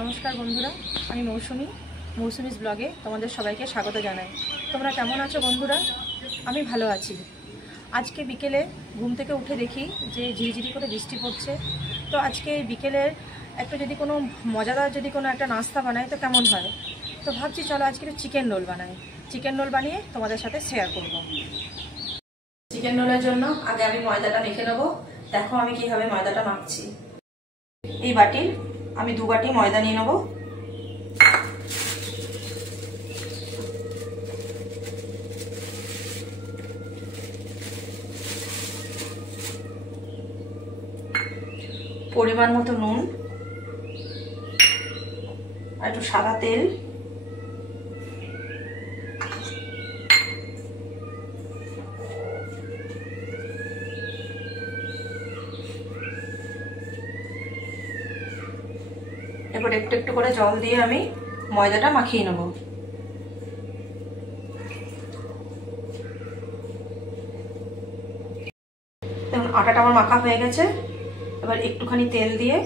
নমস্কার বন্ধুরা, আমি মৌসুমিস ব্লগে তোমাদের সবাইকে স্বাগত জানাই। তোমরা কেমন আছো বন্ধুরা? আমি ভালো আছি। আজকে বিকেলে ঘুম থেকে উঠে দেখি যে ঝিরিঝিরি করে বৃষ্টি পড়ছে। তো আজকে বিকেলের একটা যদি কোনো মজাদার যদি কোনো একটা নাস্তা বানাই তো কেমন হয়। তো ভাবছি চলো আজকে চিকেন রোল বানাই। চিকেন রোল বানিয়ে তোমাদের সাথে শেয়ার করব। চিকেন রোলের জন্য আগে আমি ময়দাটা মেখে নেবো। দেখো আমি কীভাবে ময়দাটা মাখছি। এই বাটির আমি 2 বাটি ময়দা নিয়ে নেব। পরিমাণ মতো নুন আর একটু সাদা তেল, এবার একটু একটু করে জল দিয়ে আমি ময়দাটা মাখিয়ে নেব। দেখুন আটাটা আমার মাখা হয়ে গেছে। এবার একটুখানি তেল দিয়ে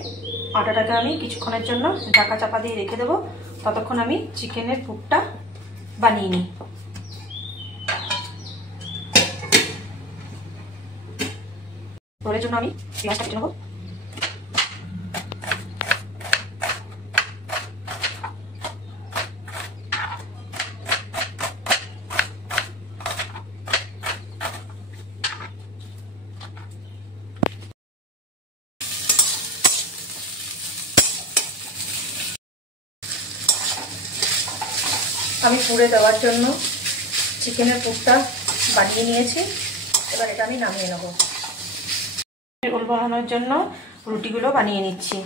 আটাটাকে আমি কিছুক্ষণের জন্য ঢাকা চাপা দিয়ে রেখে দেবো। ততক্ষণ আমি চিকেনের পুরটা বানিয়ে নিই। রোলের জন্য আমি পেঁয়াজটা কেটে নেবো। আমি পুরে দেওয়ার জন্য চিকেনের পুরটা বানিয়ে নিয়েছি। এবার এটা আমি নামিয়ে নেব। রোল বানানোর জন্য রুটিগুলো বানিয়ে নিচ্ছি।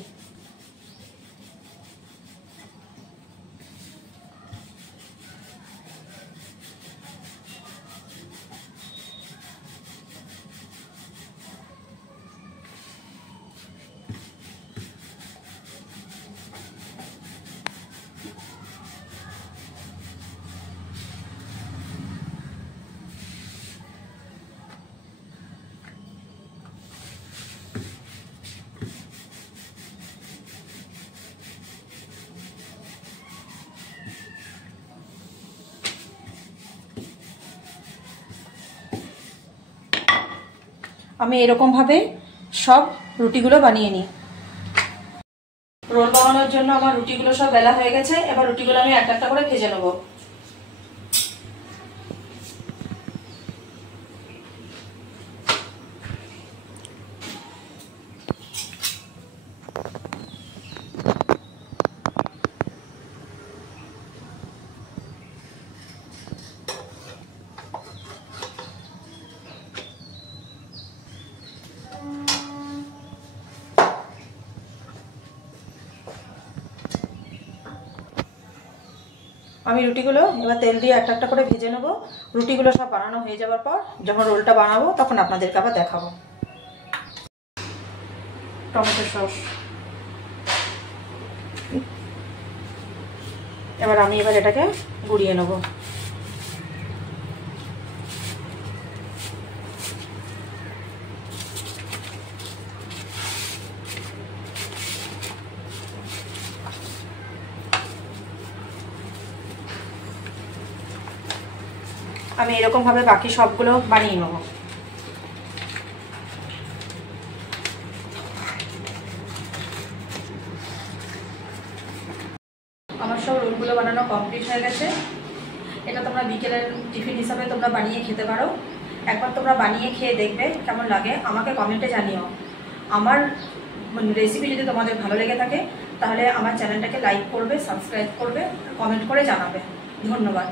আমি এরকমভাবে সব রুটিগুলো বানিয়ে নিই। রোল বানানোর জন্য আমার রুটিগুলো সব বেলা হয়ে গেছে। এবার রুটিগুলো আমি একটা একটা করে ভেজে নেব। আমি রুটিগুলো এবার তেল দিয়ে একটা একটা করে ভেজে নেব। রুটিগুলো সব বানানো হয়ে যাওয়ার পর যখন রোলটা বানাবো তখন আপনাদেরকে আবার দেখাবো। টমেটো সস আমি এটাকে গুঁড়িয়ে নেব। আমি এরকম ভাবে বাকি সবগুলো বানিয়ে নেব। আমার সব রোলগুলো বানানো কমপ্লিট হয়ে গেছে। এটা তোমরা বিকেলের টিফিন হিসাবে তোমরা বানিয়ে খেতে পারো। একবার তোমরা বানিয়ে খেয়ে দেখবে কেমন লাগে, আমাকে কমেন্টে জানিও। আমার রেসিপি যদি তোমাদের ভালো লেগে থাকে তাহলে আমার চ্যানেলটাকে লাইক করবে, সাবস্ক্রাইব করবে, কমেন্ট করে জানাবে। ধন্যবাদ।